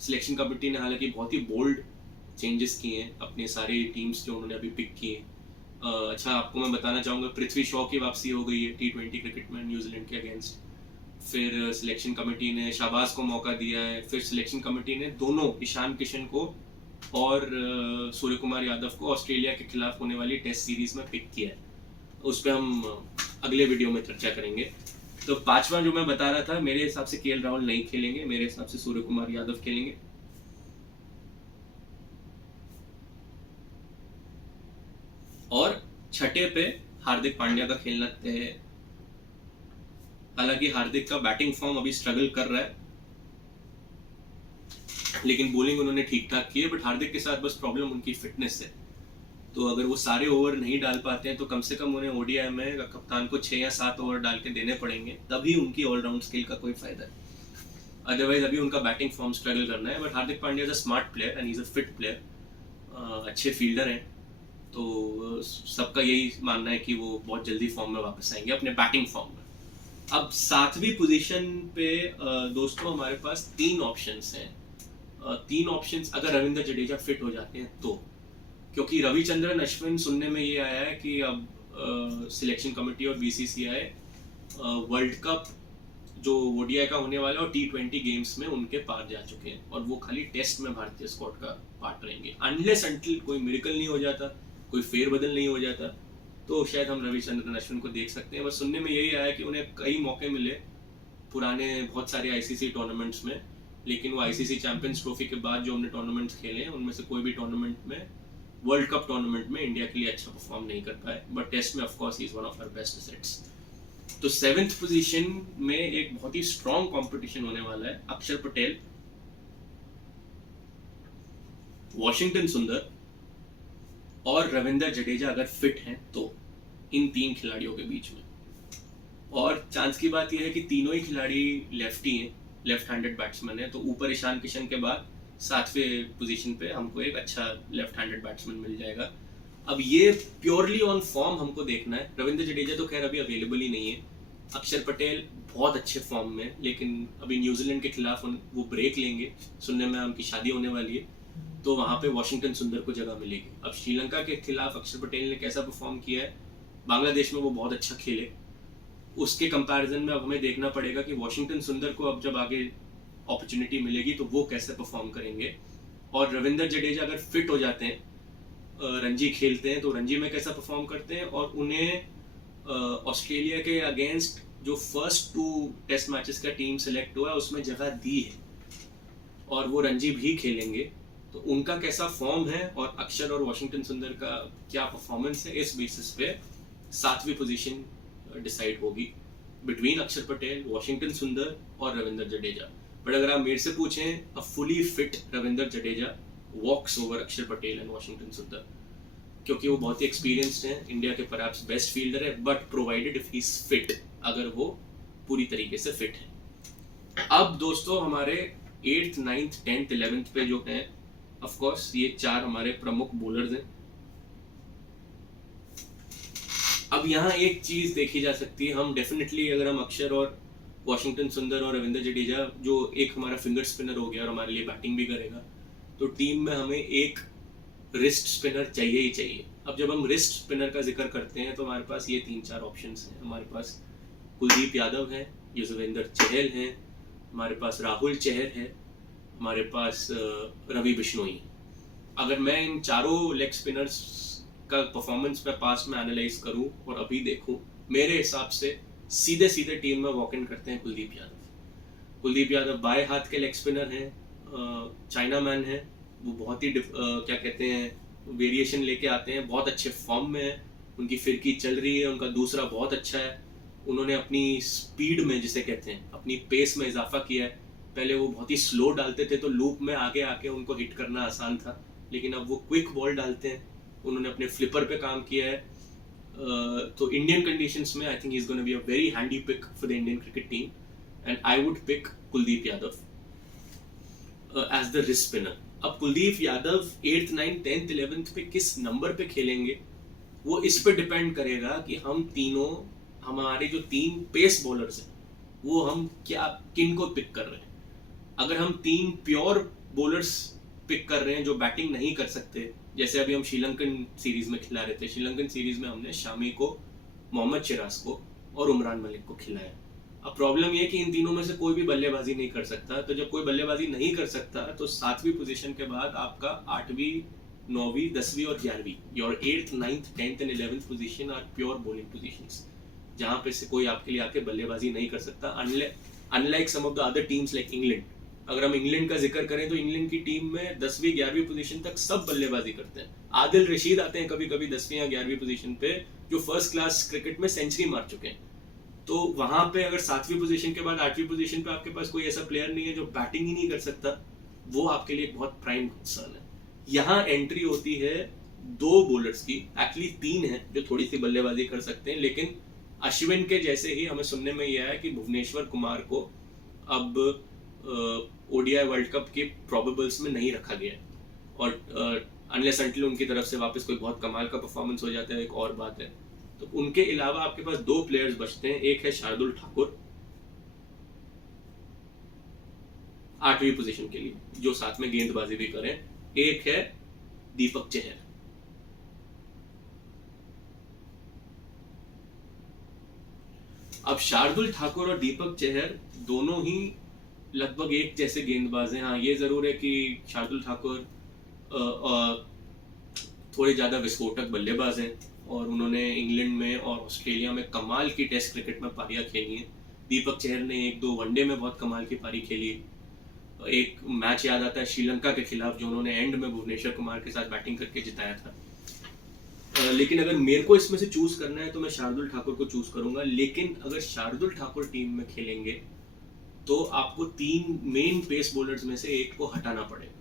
सिलेक्शन कमेटी ने हालांकि बहुत ही बोल्ड चेंजेस किए हैं अपने सारी टीम्स जो उन्होंने अभी पिक किए हैं। अच्छा, आपको मैं बताना चाहूँगा पृथ्वी शॉ की वापसी हो गई है T20 क्रिकेट में न्यूजीलैंड के अगेंस्ट। फिर सिलेक्शन कमेटी ने शाहबाज को मौका दिया है। फिर सिलेक्शन कमेटी ने दोनों ईशान किशन को और सूर्य कुमार यादव को ऑस्ट्रेलिया के खिलाफ होने वाली टेस्ट सीरीज में पिक किया है। उस पर हम अगले वीडियो में चर्चा करेंगे। तो 5वां जो मैं बता रहा था, मेरे हिसाब से केएल राहुल नहीं खेलेंगे, मेरे हिसाब से सूर्य कुमार यादव खेलेंगे। और 6ठे पे हार्दिक पांड्या का खेलना तय है। हालांकि हार्दिक का बैटिंग फॉर्म अभी स्ट्रगल कर रहा है, लेकिन बॉलिंग उन्होंने ठीक ठाक की है। बट हार्दिक के साथ बस प्रॉब्लम उनकी फिटनेस है। तो अगर वो सारे ओवर नहीं डाल पाते हैं तो कम से कम उन्हें ओडीआई में कप्तान को 6 या 7 ओवर डाल के देने पड़ेंगे, तभी उनकी ऑलराउंड स्किल का कोई फायदा है। अदरवाइज अभी उनका बैटिंग फॉर्म स्ट्रगल करना है। But Hardik Pandya is a smart player and is a fit player, अच्छे फील्डर हैं। तो सबका यही मानना है कि वो बहुत जल्दी फॉर्म में वापस आएंगे, अपने बैटिंग फॉर्म में। अब 7वीं पोजीशन पे दोस्तों हमारे पास 3 ऑप्शंस हैं। 3 ऑप्शंस अगर रविंद्र जडेजा फिट हो जाते हैं तो, क्योंकि रविचंद्रन अश्विन सुनने में ये आया है कि अब सिलेक्शन कमेटी और बीसीसीआई वर्ल्ड कप जो ओडीआई का होने वाला है और T20 गेम्स में उनके पार जा चुके हैं, और वो खाली टेस्ट में भारतीय स्क्वाड का पार्ट रहेंगे। अनलेस अंटिल कोई मिरेकल नहीं हो जाता, कोई फेरबदल नहीं हो जाता, तो शायद हम रविचंद्रन अश्विन को देख सकते हैं। बस सुनने में यही आया कि उन्हें कई मौके मिले पुराने बहुत सारे आईसीसी टूर्नामेंट्स में, लेकिन वो आईसीसी चैंपियंस ट्रॉफी के बाद जो हमने टूर्नामेंट्स खेले हैं उनमें से कोई भी टूर्नामेंट में, वर्ल्ड कप टूर्नामेंट में इंडिया के लिए अच्छा परफॉर्म नहीं कर पाए। बट टेस्ट में of course he is one of our best assets. तो 7th पोजीशन में एक बहुत ही स्ट्रॉन्ग कंपटीशन होने वाला है। अक्षर पटेल, वॉशिंगटन सुंदर और रविंद्र जडेजा अगर फिट हैं तो, इन 3 खिलाड़ियों के बीच में। और चांस की बात यह है कि तीनों ही खिलाड़ी लेफ्टी हैं, लेफ्ट हैंडेड बैट्समैन है। तो ऊपर ईशान किशन के बाद 7वें पोजीशन पे हमको एक अच्छा लेफ्ट हैंडेड बैट्समैन मिल जाएगा। अब ये प्योरली ऑन फॉर्म हमको देखना है। रविंद्र जडेजा तो खैर अभी अवेलेबल ही नहीं है। अक्षर पटेल बहुत अच्छे फॉर्म में, लेकिन अभी न्यूजीलैंड के खिलाफ वो ब्रेक लेंगे, सुनने में उनकी शादी होने वाली है, तो वहाँ पे वॉशिंगटन सुंदर को जगह मिलेगी। अब श्रीलंका के खिलाफ अक्षर पटेल ने कैसा परफॉर्म किया है, बांग्लादेश में वो बहुत अच्छा खेले, उसके कंपैरिजन में अब हमें देखना पड़ेगा कि वॉशिंगटन सुंदर को अब जब आगे अपॉर्चुनिटी मिलेगी तो वो कैसे परफॉर्म करेंगे। और रविंद्र जडेजा अगर फिट हो जाते हैं, रणजी खेलते हैं, तो रणजी में कैसा परफॉर्म करते हैं, और उन्हें ऑस्ट्रेलिया के अगेंस्ट जो फर्स्ट 2 टेस्ट मैचेस का टीम सेलेक्ट हुआ है उसमें जगह दी है, और वो रणजी भी खेलेंगे, तो उनका कैसा फॉर्म है और अक्षर और वॉशिंगटन सुंदर का क्या परफॉर्मेंस है, इस बेसिस पे 7वीं पोजीशन डिसाइड होगी बिटवीन अक्षर पटेल, वॉशिंगटन सुंदर और रविंद्र जडेजा। बट अगर आप मेरे से पूछें, a fully fit Ravindra Jadeja walks over Akshar Patel and Washington Sundar, क्योंकि वो बहुत ही एक्सपीरियंस्ड हैं, इंडिया के परहैप्स बेस्ट फील्डर है, but provided if he is fit, अगर वो पूरी तरीके से फिट है। अब दोस्तों हमारे 8th 9th 10th 11th पे जो हैं, ऑफ कोर्स ये 4 हमारे प्रमुख बॉलर्स हैं। अब यहाँ एक चीज देखी जा सकती है, हम डेफिनेटली अगर हम अक्षर और वॉशिंगटन सुंदर और रविंद्र जडेजा, जो एक हमारा फिंगर स्पिनर हो गया और हमारे लिए बैटिंग भी करेगा, तो टीम में हमें एक रिस्ट स्पिनर चाहिए ही चाहिए। अब जब हम रिस्ट स्पिनर का जिक्र करते हैं तो हमारे पास ये 3-4 ऑप्शंस हैं। हमारे पास कुलदीप यादव है, युजवेंद्र चहल है, हमारे पास राहुल चहर है, हमारे पास रवि बिश्नोई। अगर मैं इन चारों लेग स्पिनर्स का परफॉर्मेंस मैं पास्ट में एनालाइज करूं और अभी देखूं, मेरे हिसाब से सीधे सीधे टीम में वॉक इन करते हैं कुलदीप यादव। कुलदीप यादव बाएं हाथ के लेग स्पिनर हैं, चाइना मैन है, वो बहुत ही क्या कहते हैं वेरिएशन लेके आते हैं, बहुत अच्छे फॉर्म में है, उनकी फिरकी चल रही है, उनका दूसरा बहुत अच्छा है, उन्होंने अपनी स्पीड में जिसे कहते हैं अपनी पेस में इजाफा किया है। पहले वो बहुत ही स्लो डालते थे तो लूप में आगे आके उनको हिट करना आसान था, लेकिन अब वो क्विक बॉल डालते हैं, उन्होंने अपने फ्लिपर पे काम किया है। तो इंडियन कंडीशंस में I think he is gonna be a very handy pick for the Indian cricket team and I would pick Kuldeep Yadav as the wrist spinner. अब Kuldeep Yadav 8th 9th 10th 11th पे किस नंबर पे खेलेंगे वो इस पे डिपेंड करेगा कि हम तीनों, हमारे जो 3 पेस बॉलर्स हैं वो हम किन को पिक कर रहे हैं। अगर हम 3 प्योर बॉलर्स पिक कर रहे हैं जो बैटिंग नहीं कर सकते, जैसे अभी हम श्रीलंकन सीरीज में खिला रहे थे, श्रीलंकन सीरीज में हमने शामी को, मोहम्मद सिराज को और उमरान मलिक को खिलाया। अब प्रॉब्लम ये कि इन तीनों में से कोई भी बल्लेबाजी नहीं कर सकता, तो जब कोई बल्लेबाजी नहीं कर सकता तो 7वीं पोजीशन के बाद आपका 8वीं 9वीं 10वीं और 11वीं, your 8th 9th 10th and 11th position are pure bowling positions, जहां पे से कोई आपके लिए आके बल्लेबाजी नहीं कर सकता, unlike some of the other teams like England. अगर हम इंग्लैंड का जिक्र करें तो इंग्लैंड की टीम में 10वीं 11वीं पोजीशन तक सब बल्लेबाजी करते हैं। आदिल रशीद आते हैं कभी कभी 10वीं या 11वीं पोजीशन पे, जो फर्स्ट क्लास क्रिकेट में सेंचुरी मार चुके हैं। तो वहां पे अगर 7वीं पोजीशन के बाद 8वीं पोजीशन पे आपके पास कोई ऐसा प्लेयर नहीं है जो बैटिंग ही नहीं कर सकता, वो आपके लिए बहुत प्राइम कंसर्न है। यहाँ एंट्री होती है 2 बॉलर्स की, एक्चुअली 3 है जो थोड़ी सी बल्लेबाजी कर सकते हैं, लेकिन अश्विन के जैसे ही हमें सुनने में यह है कि भुवनेश्वर कुमार को अब ओडीआई वर्ल्ड कप के प्रोबेबल्स में नहीं रखा गया है, और अनलेस अनटिल उनकी तरफ से वापस कोई बहुत कमाल का परफॉर्मेंस हो जाता है एक और बात है। तो उनके अलावा आपके पास 2 प्लेयर्स बचते हैं, एक है शार्दुल ठाकुर 8वीं पोजीशन के लिए जो साथ में गेंदबाजी भी करें, एक है दीपक चहर। अब शार्दुल ठाकुर और दीपक चहर दोनों ही लगभग एक जैसे गेंदबाज हैं। हाँ, ये जरूर है कि शार्दुल ठाकुर थोड़े ज्यादा विस्फोटक बल्लेबाज हैं और उन्होंने इंग्लैंड में और ऑस्ट्रेलिया में कमाल की टेस्ट क्रिकेट में पारियां खेली हैं। दीपक चहर ने 1-2 वनडे में बहुत कमाल की पारी खेली। एक मैच याद आता है श्रीलंका के खिलाफ जो उन्होंने एंड में भुवनेश्वर कुमार के साथ बैटिंग करके जिताया था। लेकिन अगर मेरे को इसमें से चूज करना है तो मैं शार्दुल ठाकुर को चूज करूंगा, लेकिन अगर शार्दुल ठाकुर टीम में खेलेंगे तो आपको 3 मेन पेस बॉलर्स में से एक को हटाना पड़ेगा।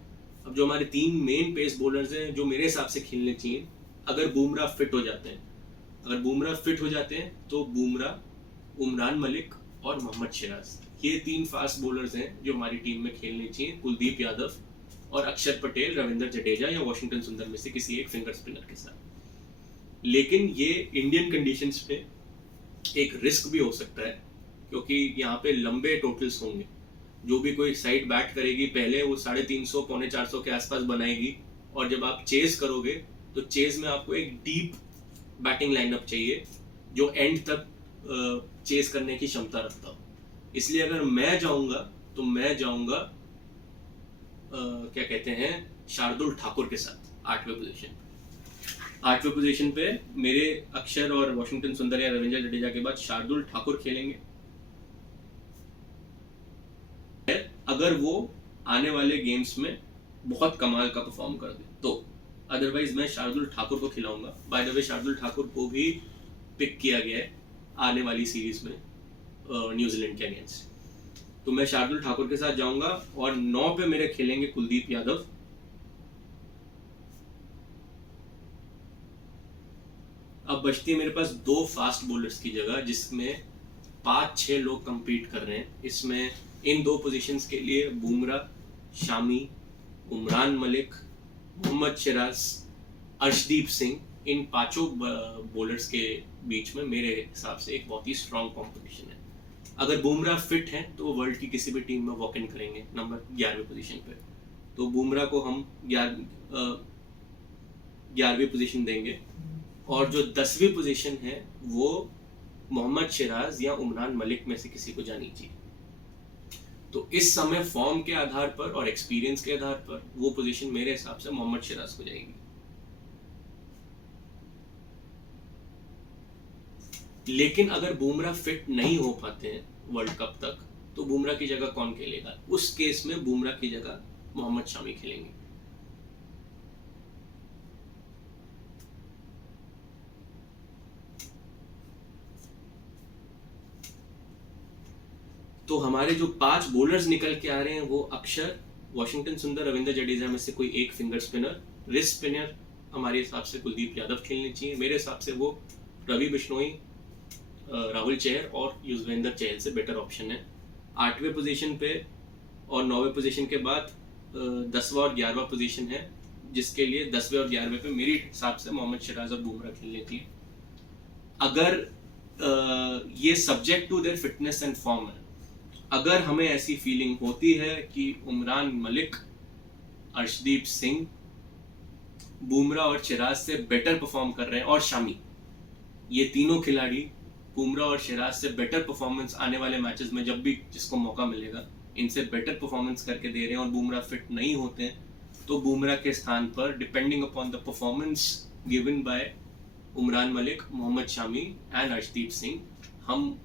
अब जो हमारे 3 मेन पेस बॉलर्स हैं जो मेरे हिसाब से खेलने चाहिए, अगर बुमराह फिट हो जाते हैं, तो बुमराह, उमरान मलिक और मोहम्मद सिराज, ये 3 फास्ट बॉलर्स हैं जो हमारी टीम में खेलने चाहिए, कुलदीप यादव और अक्षर पटेल, रविंद्र जडेजा या वॉशिंगटन सुंदर में से किसी एक फिंगर स्पिनर के साथ। लेकिन ये इंडियन कंडीशंस पे एक रिस्क भी हो सकता है, क्योंकि यहाँ पे लंबे टोटल्स होंगे। जो भी कोई साइड बैट करेगी पहले वो 350 पौने 400 के आसपास बनाएगी, और जब आप चेज करोगे तो चेज में आपको एक डीप बैटिंग लाइनअप चाहिए जो एंड तक चेज करने की क्षमता रखता हो। इसलिए अगर मैं जाऊंगा तो मैं जाऊंगा क्या कहते हैं शार्दुल ठाकुर के साथ 8वें पोजीशन पे मेरे अक्षर और वॉशिंगटन सुंदर या रविंद्र जडेजा के बाद शार्दुल ठाकुर खेलेंगे। अगर वो आने वाले गेम्स में बहुत कमाल का परफॉर्म कर दे तो, अदरवाइज मैं शार्दुल ठाकुर को खिलाऊंगा। By the way Shardul Thakur को भी पिक किया गया है आने वाली सीरीज में न्यूजीलैंड के अगेंस्ट, तो मैं शार्दुल ठाकुर के साथ जाऊंगा। और 9 पे मेरे खेलेंगे कुलदीप यादव, अब बचती है मेरे पास 2 फास्ट बॉलर्स की जगह जिसमें 5-6 लोग compete कर रहे हैं। इसमें इन 2 पोजीशंस के लिए बुमराह, शामी, उमरान मलिक, मोहम्मद सिराज, अर्शदीप सिंह, इन 5 बॉलर्स के बीच में मेरे हिसाब से एक बहुत ही स्ट्रॉन्ग कॉम्पिटिशन है। अगर बुमराह फिट हैं तो वो वर्ल्ड की किसी भी टीम में वॉक इन करेंगे नंबर 11वें पोजीशन पे, तो बुमराह को हम 11वीं पोजीशन देंगे। और जो 10वीं पोजीशन है वो मोहम्मद सिराज या उमरान मलिक में से किसी को जानी चाहिए। तो इस समय फॉर्म के आधार पर और एक्सपीरियंस के आधार पर वो पोजीशन मेरे हिसाब से मोहम्मद सिराज को जाएगी। लेकिन अगर बुमराह फिट नहीं हो पाते हैं वर्ल्ड कप तक, तो बुमराह की जगह कौन खेलेगा? उस केस में बुमराह की जगह मोहम्मद शामी खेलेंगे। तो हमारे जो 5 बॉलर्स निकल के आ रहे हैं वो अक्षर, वॉशिंगटन सुंदर, रविंद्र जडेजा में से कोई एक फिंगर स्पिनर, रिस्ट स्पिनर हमारे हिसाब से कुलदीप यादव खेलने चाहिए। मेरे हिसाब से वो रवि बिश्नोई, राहुल चहर और युजवेंद्र चहल से बेटर ऑप्शन है। 8वें पोजीशन पे और 9वें पोजीशन के बाद 10वां और 11वां पोजीशन है, जिसके लिए 10वें और 11वें पे मेरे हिसाब से मोहम्मद सिराज और बुमराह खेलने चाहिए। अगर ये subject to their fitness and form है, अगर हमें ऐसी फीलिंग होती है कि उमरान मलिक, अर्शदीप सिंह, बुमराह और सिराज से बेटर परफॉर्म कर रहे हैं, और शामी, ये तीनों खिलाड़ी बुमराह और सिराज से बेटर परफॉर्मेंस आने वाले मैचेस में जब भी जिसको मौका मिलेगा इनसे बेटर परफॉर्मेंस करके दे रहे हैं, और बुमराह फिट नहीं होते हैं, तो बुमराह के स्थान पर depending upon the performance given by Umran Malik, Mohammed Shami and Arshdeep Singh, हम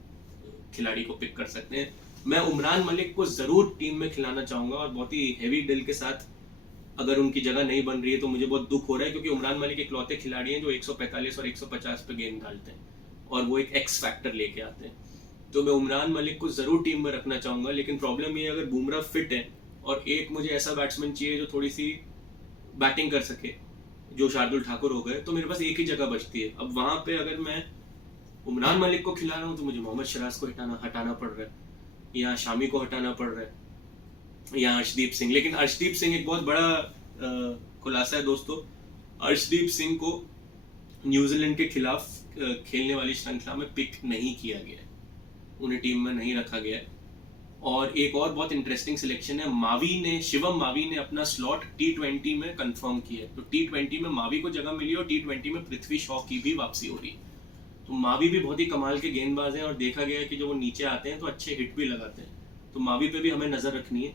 खिलाड़ी को पिक कर सकते हैं। मैं उमरान मलिक को जरूर टीम में खिलाना चाहूंगा, और बहुत ही हैवी दिल के साथ। अगर उनकी जगह नहीं बन रही है तो मुझे बहुत दुख हो रहा है, क्योंकि उमरान मलिक इकलौते खिलाड़ी हैं जो 145 और 150 पे गेंद डालते हैं और वो एक एक्स फैक्टर लेके आते हैं। तो मैं उमरान मलिक को जरूर टीम में रखना चाहूंगा। लेकिन प्रॉब्लम ये है, अगर बुमराह फिट है और एक मुझे ऐसा बैट्समैन चाहिए जो थोड़ी सी बैटिंग कर सके, जो शार्दुल ठाकुर हो गए, तो मेरे पास एक ही जगह बचती है। अब वहां पे अगर मैं उमरान मलिक को खिला रहा हूँ तो मुझे मोहम्मद सिराज को हटाना पड़ रहा है, या शामी को हटाना पड़ रहा है, या अर्शदीप सिंह। लेकिन अर्शदीप सिंह एक बहुत बड़ा खुलासा है दोस्तों। अर्शदीप सिंह को न्यूजीलैंड के खिलाफ खेलने वाली श्रृंखला में पिक नहीं किया गया है, उन्हें टीम में नहीं रखा गया है। और एक और बहुत इंटरेस्टिंग सिलेक्शन है, शिवम मावी ने अपना स्लॉट T20 में कंफर्म किया है। तो T20 में मावी को जगह मिली और T20 में पृथ्वी शॉ की भी वापसी हो रही है। तो मावी भी बहुत ही कमाल के गेंदबाज हैं, और देखा गया है कि जब वो नीचे आते हैं तो अच्छे हिट भी लगाते हैं। तो मावी पे भी हमें नज़र रखनी है,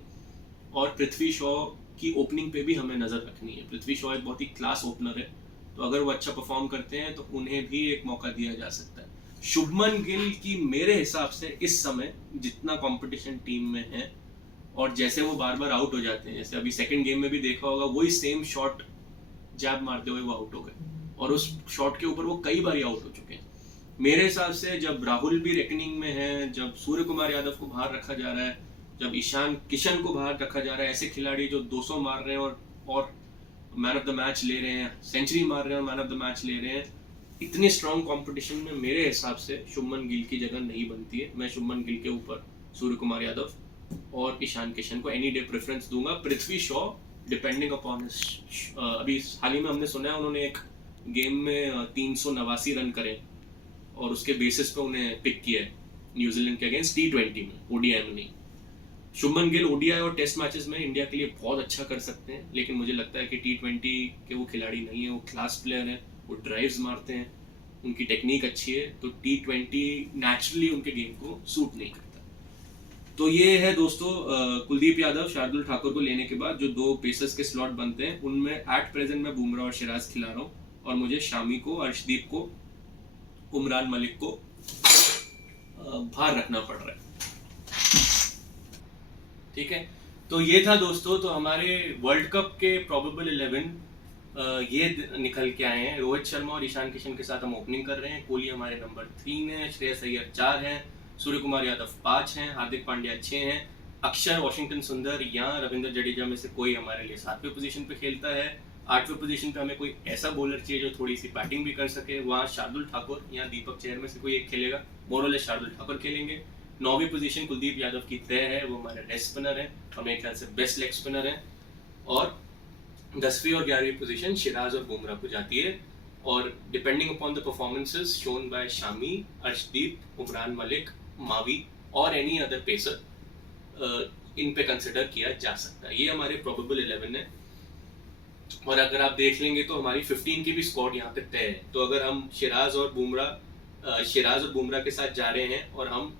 और पृथ्वी शॉ की ओपनिंग पे भी हमें नज़र रखनी है। पृथ्वी शॉ एक बहुत ही क्लास ओपनर है, तो अगर वो अच्छा परफॉर्म करते हैं तो उन्हें भी एक मौका दिया जा सकता है। शुभमन गिल की मेरे हिसाब से इस समय जितना कंपटीशन टीम में है, और जैसे वो बार बार आउट हो जाते हैं, जैसे अभी सेकंड गेम में भी देखा होगा, वही सेम शॉट जैब मारते हुए वो आउट हो गए, और उस शॉट के ऊपर वो कई बार आउट हो चुके हैं। मेरे हिसाब से जब राहुल भी रेकनिंग में है, जब सूर्य कुमार यादव को बाहर रखा जा रहा है, जब ईशान किशन को बाहर रखा जा रहा है, ऐसे खिलाड़ी जो 200 मार रहे हैं और मैन ऑफ द मैच ले रहे हैं, सेंचुरी मार रहे हैं और मैन ऑफ द मैच ले रहे हैं, इतने स्ट्रॉन्ग कंपटीशन में मेरे हिसाब से शुभमन गिल की जगह नहीं बनती है। मैं शुभमन गिल के ऊपर सूर्य कुमार यादव और ईशान किशन को एनी डे प्रेफरेंस दूंगा। पृथ्वी शॉ डिपेंडिंग अपॉन अभी हाल ही में हमने सुना है उन्होंने एक गेम में 389 रन करे, और उसके बेसिस पे उन्हें पिक किया है न्यूजीलैंड के अगेंस्ट T20 में, ओडीआई में नहीं। शुभमन गिल ओडीआई और टेस्ट मैचेस में इंडिया के लिए बहुत अच्छा कर सकते हैं, लेकिन मुझे लगता है कि T20 के वो खिलाड़ी नहीं है। वो क्लास प्लेयर है, वो ड्राइव्स मारते हैं, उनकी टेक्निक अच्छी है, तो T20 नेचुरली उनके गेम को सूट नहीं करता। तो ये है दोस्तों, कुलदीप यादव, शार्दुल ठाकुर को लेने के बाद जो 2 पेसर्स के स्लॉट बनते हैं, उनमें एट प्रेजेंट मैं बुमराह और सिराज खिला रहा हूँ, और मुझे शामी को, अर्शदीप को, उमरान मलिक को बाहर रखना पड़ रहा है। ठीक है, तो ये था दोस्तों। तो हमारे वर्ल्ड कप के प्रोबेबल 11 ये निकल के आए हैं। रोहित शर्मा और ईशान किशन के साथ हम ओपनिंग कर रहे हैं। कोहली हमारे नंबर 3 है, श्रेयस अय्यर 4 हैं, सूर्य कुमार यादव 5 हैं, हार्दिक पांड्या 6 हैं, अक्षर, वॉशिंगटन सुंदर या रविंद्र जडेजा में से कोई हमारे लिए 7वें पोजीशन पे खेलता है। 8वें पोजीशन पे हमें कोई ऐसा बॉलर चाहिए जो थोड़ी सी बैटिंग भी कर सके, वहाँ शार्दुल ठाकुर या दीपक चहर में से कोई एक खेलेगा, मोरले शार्दुल ठाकुर खेलेंगे। 9वीं पोजीशन कुलदीप यादव की तय है, वो हमारे रेस्ट स्पिनर है, हमें ख्याल से बेस्ट लेग स्पिनर है। और 10वीं और 11वीं पोजीशन सिराज और बुमराह को जाती है, और depending upon the performances shown by Shami, Arshdeep, Umran Malik, Mavi और एनी अदर पेसर इन पे कंसिडर किया जा सकता है। ये हमारे प्रोबेबल 11 है, और अगर आप देख लेंगे तो हमारी 15 की भी स्क्वाड यहाँ पे तय है। तो अगर हम सिराज और बुमराह सिराज और बुमराह के साथ जा रहे हैं और हम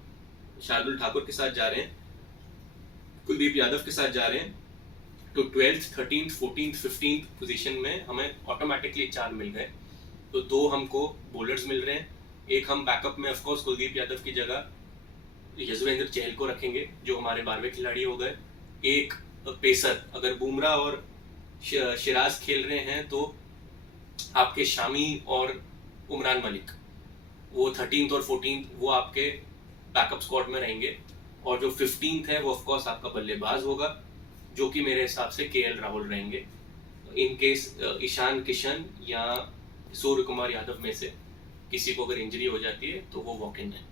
शार्दुल ठाकुर के साथ जा रहे हैं, कुलदीप यादव के साथ जा रहे हैं, तो 12th 13th 14th 15th position में हमें ऑटोमेटिकली 4 मिल गए। तो 2 हमको बॉलर्स मिल रहे हैं, एक हम बैकअप में ऑफ कोर्स कुलदीप यादव की जगह यजुवेंद्र चहल को रखेंगे जो हमारे 12वें खिलाड़ी हो गए। एक पेसर, अगर बुमराह और सिराज खेल रहे हैं तो आपके शामी और उमरान मलिक, वो 13th और 14th वो आपके बैकअप स्क्वाड में रहेंगे। और जो 15th है वो ऑफ कोर्स आपका बल्लेबाज होगा, जो कि मेरे हिसाब से केएल राहुल रहेंगे। इन केस ईशान किशन या सूर्य कुमार यादव में से किसी को अगर इंजरी हो जाती है तो वो वॉक इन है।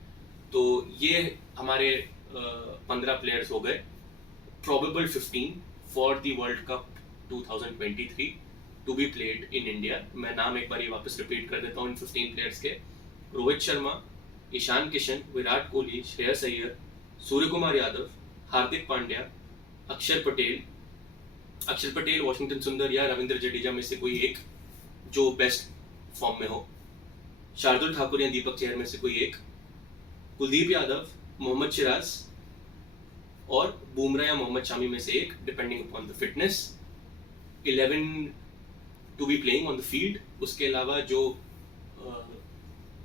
तो ये हमारे 15 प्लेयर्स हो गए, probable 15 for the world cup 2023 to be played in India. मैं नाम एक बार वापस रिपीट कर देता हूँ इन 15 प्लेयर्स के। रोहित शर्मा, ईशान किशन, विराट कोहली, श्रेयस अय्यर, सूर्य कुमार यादव, हार्दिक पांड्या, अक्षर पटेल, वॉशिंगटन सुंदर या रविंद्र जडेजा में से कोई एक जो बेस्ट फॉर्म में हो, शार्दुल ठाकुर या दीपक चहर में से कोई एक, कुलदीप यादव, मोहम्मद सिराज और बुमराह या मोहम्मद शामी में से एक, depending upon the fitness. 11 to be playing on the field. उसके अलावा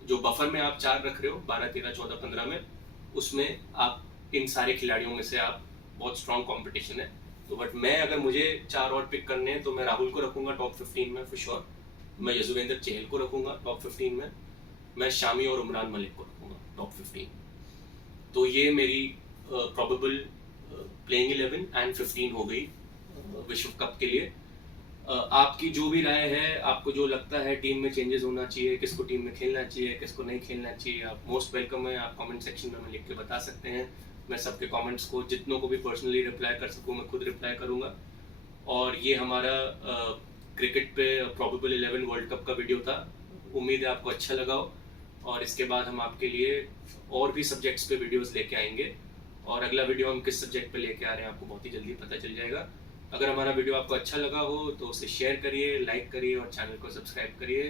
जो बफर में आप 4 रख रहे हो 12 13 14 15 में, उसमें आप इन सारे खिलाड़ियों में से आप बहुत स्ट्रॉन्ग कंपटीशन है। तो बट मैं अगर मुझे 4 और पिक करने हैं तो मैं राहुल को रखूंगा टॉप 15 में फॉर श्योर, मैं यजुवेंद्र चहल को रखूंगा टॉप 15 में, मैं शामी और उमरान मलिक को रखूंगा टॉप 15। तो ये मेरी प्रोबेबल प्लेइंग 11 एंड 15 हो गई विश्व कप के लिए। आपकी जो भी राय है, आपको जो लगता है टीम में चेंजेस होना चाहिए, किसको टीम में खेलना चाहिए, किसको नहीं खेलना चाहिए, आप मोस्ट वेलकम है। आप कमेंट सेक्शन में लिख के बता सकते हैं। मैं सबके कमेंट्स को, जितनों को भी पर्सनली रिप्लाई कर सकूँ, मैं खुद रिप्लाई करूँगा। और ये हमारा क्रिकेट पे प्रोबेबल 11 वर्ल्ड कप का वीडियो था। उम्मीद है आपको अच्छा लगा हो, और इसके बाद हम आपके लिए और भी सब्जेक्ट्स पे वीडियोस लेके आएंगे, और अगला वीडियो हम किस सब्जेक्ट पे लेके आ रहे हैं आपको बहुत ही जल्दी पता चल जाएगा। अगर हमारा वीडियो आपको अच्छा लगा हो तो उसे शेयर करिए, लाइक करिए और चैनल को सब्सक्राइब करिए।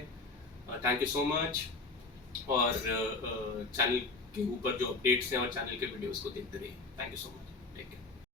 Thank you so much. और चैनल के ऊपर जो अपडेट्स हैं और चैनल के वीडियोस को देखते रहिए। Thank you so much.